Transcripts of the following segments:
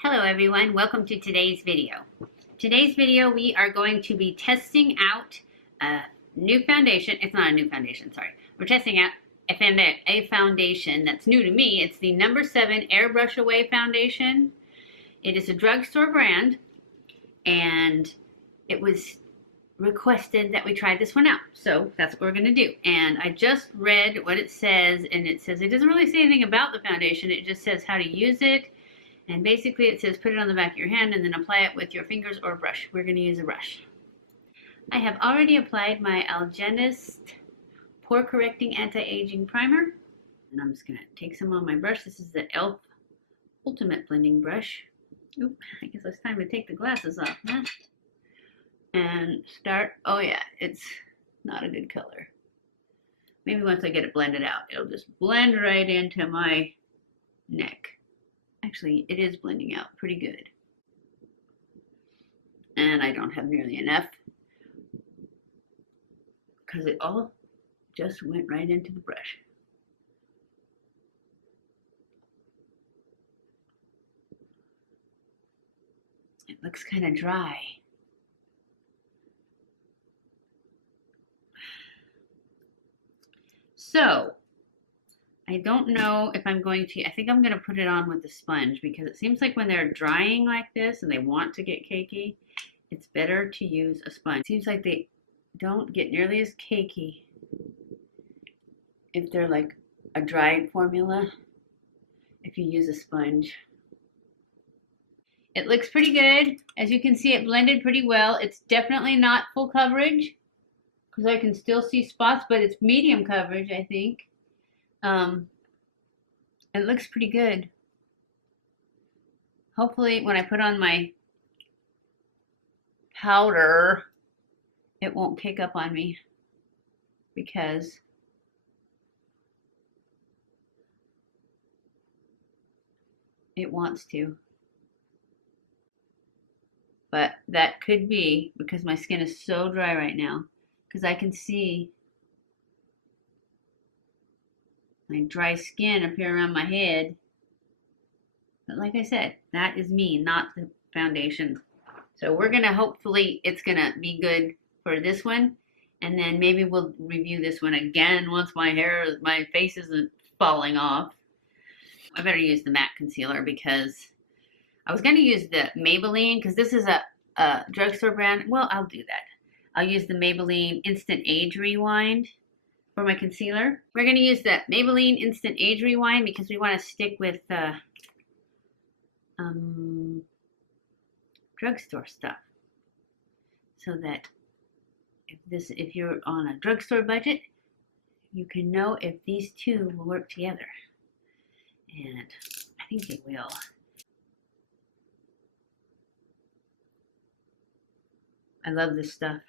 Hello everyone, welcome to today's video. Today's video we are going to be testing out a new foundation. It's not a new foundation, sorry. We're testing out a foundation that's new to me. It's the No. 7 Airbrush Away Foundation. It is a drugstore brand and it was requested that we try this one out. So that's what we're going to do. And I just read what it says, and it says it doesn't really say anything about the foundation. It just says how to use it. And basically it says put it on the back of your hand and then apply it with your fingers or brush. We're going to use a brush. I have already applied my AlgenistPore Correcting Anti-Aging Primer. And I'm just going to take some on my brush. This is the e.l.f. Ultimate Blending Brush. Oop, I guess it's time to take the glasses off, huh? And start. Oh yeah, it's not a good color. Maybe once I get it blended out, it'll just blend right into my neck. Actually, it is blending out pretty good. And I don't have nearly enough because it all just went right into the brush. It looks kind of dry. So, I don't know if I'm going to, I think I'm going to put it on with the sponge because it seems like when they're drying like this and they want to get cakey, it's better to use a sponge. It seems like they don't get nearly as cakey if they're like a dried formula if you use a sponge. It looks pretty good. As you can see, it blended pretty well. It's definitely not full coverage because I can still see spots, but it's medium coverage, I think. It looks pretty good. Hopefully when I put on my powder, it won't cake up on me because it wants to. But that could be because my skin is so dry right now because I can see my dry skin up here around my head. But like I said, that is me, not the foundation. So we're gonna, hopefully it's gonna be good for this one. And then maybe we'll review this one again once my face isn't falling off. I better use the matte concealer because I was gonna use the Maybelline because this is a drugstore brand. Well, I'll do that. I'll use the Maybelline Instant Age Rewind for my concealer. We're going to use the Maybelline Instant Age Rewind because we want to stick with drugstore stuff. So that if you're on a drugstore budget, you can know if these two will work together. And I think they will. I love this stuff.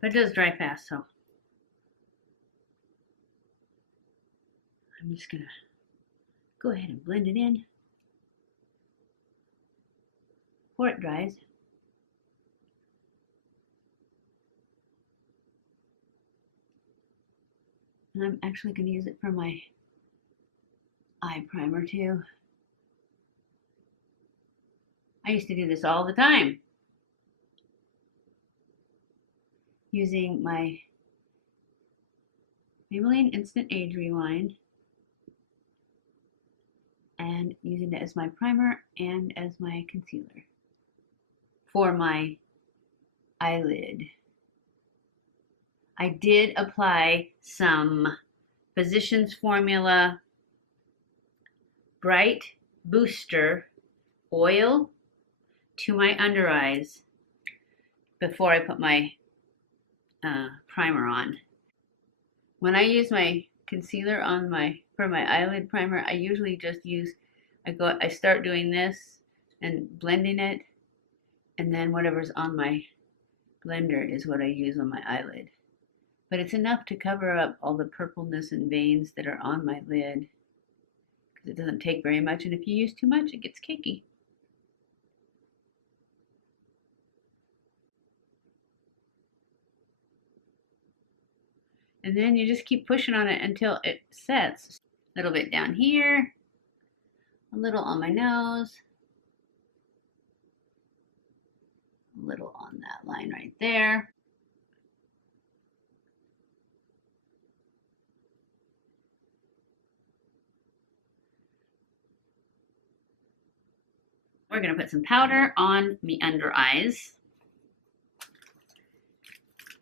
But it does dry fast, so I'm just gonna go ahead and blend it in before it dries. And I'm actually gonna use it for my eye primer too. I used to do this all the time, using my Maybelline Instant Age Rewind and using it as my primer and as my concealer for my eyelid. I did apply some Physicians Formula Bright Booster oil to my under eyes before I put my primer on. When I use my concealer on for my eyelid primer, I usually just use, I start doing this and blending it, and then whatever's on my blender is what I use on my eyelid. But it's enough to cover up all the purpleness and veins that are on my lid because it doesn't take very much, and if you use too much, it gets cakey. And then you just keep pushing on it until it sets. A little bit down here, a little on my nose, little on that line right there. We're going to put some powder on the under eyes.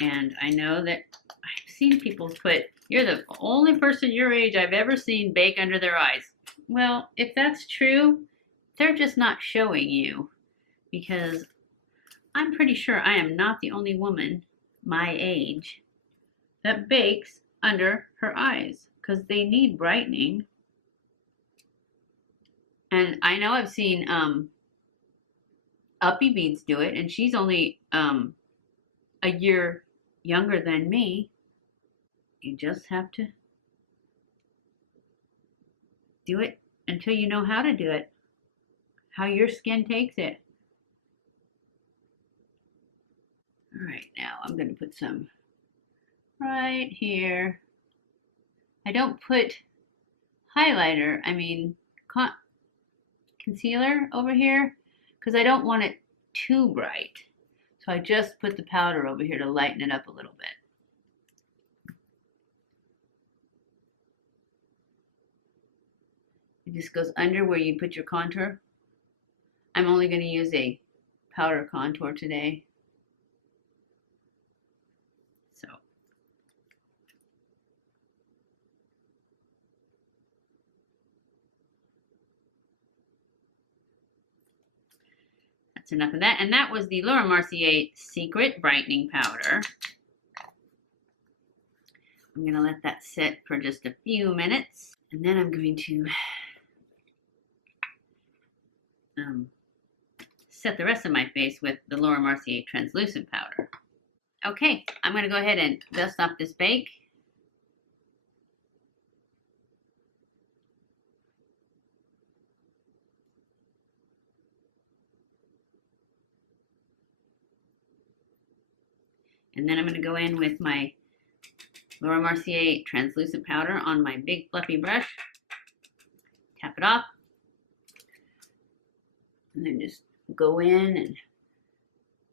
And I know that I've seen people put, you're the only person your age I've ever seen bake under their eyes. Well, if that's true, they're just not showing you, because I'm pretty sure I am not the only woman my age that bakes under her eyes, because they need brightening. And I know I've seen Uppy Beads do it, and she's only a year younger than me. You just have to do it until you know how to do it, how your skin takes it. All right, now I'm going to put some right here. I don't put highlighter, I mean concealer over here, because I don't want it too bright. So I just put the powder over here to lighten it up a little bit. It just goes under where you put your contour. I'm only going to use a powder contour today. So. That's enough of that. And that was the Laura Mercier Secret Brightening Powder. I'm going to let that sit for just a few minutes. And then I'm going to set the rest of my face with the Laura Mercier Translucent Powder. Okay, I'm going to go ahead and dust off this bake. And then I'm going to go in with my Laura Mercier Translucent Powder on my big fluffy brush. Tap it off. And then just go in and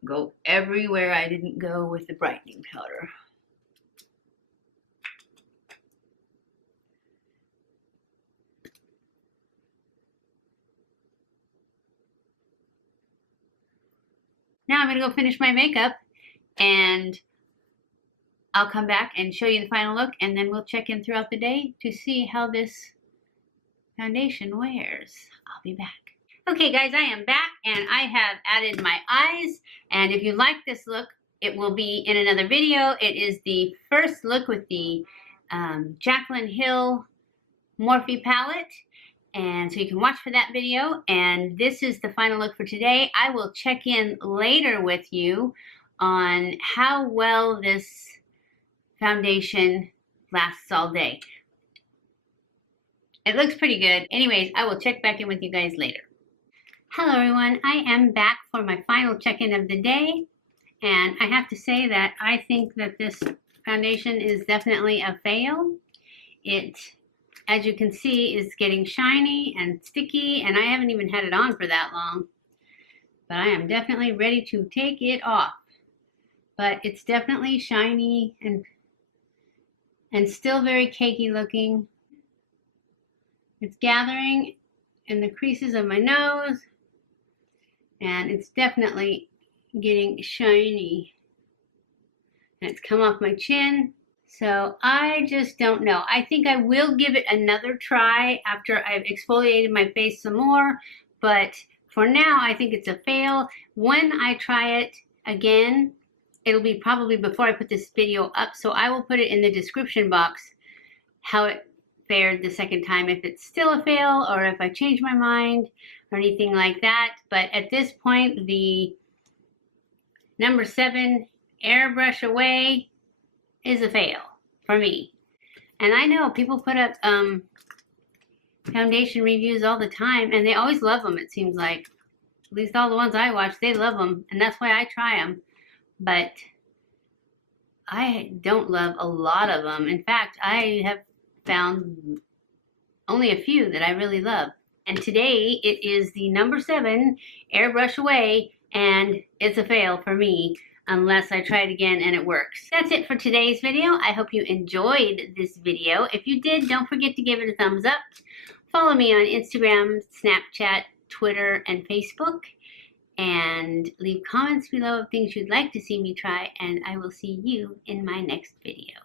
go everywhere I didn't go with the brightening powder. Now I'm going to go finish my makeup, and I'll come back and show you the final look, and then we'll check in throughout the day to see how this foundation wears. I'll be back. Okay guys, I am back, and I have added my eyes, and if you like this look, it will be in another video. It is the first look with the Jaclyn Hill Morphe palette, and so you can watch for that video, and this is the final look for today. I will check in later with you on how well this foundation lasts all day. It looks pretty good. Anyways, I will check back in with you guys later. Hello everyone, I am back for my final check-in of the day, and I have to say that I think that this foundation is definitely a fail. It, as you can see, is getting shiny and sticky, and I haven't even had it on for that long, but I am definitely ready to take it off. But it's definitely shiny and still very cakey looking. It's gathering in the creases of my nose, and it's definitely getting shiny, and it's come off my chin. So I just don't know. I think I will give it another try after I've exfoliated my face some more, but for now I think it's a fail. When I try it again, it'll be probably before I put this video up, so I will put it in the description box how it fared the second time, if it's still a fail or if I change my mind or anything like that. But at this point, the number 7 Airbrush Away is a fail for me. And I know people put up foundation reviews all the time, and they always love them, it seems like. At least all the ones I watch, they love them, and that's why I try them. But I don't love a lot of them. In fact, I have found only a few that I really love. And today it is the number 7 Airbrush Away, and it's a fail for me unless I try it again and it works. That's it for today's video. I hope you enjoyed this video. If you did, don't forget to give it a thumbs up. Follow me on Instagram, Snapchat, Twitter, and Facebook. And leave comments below of things you'd like to see me try, and I will see you in my next video.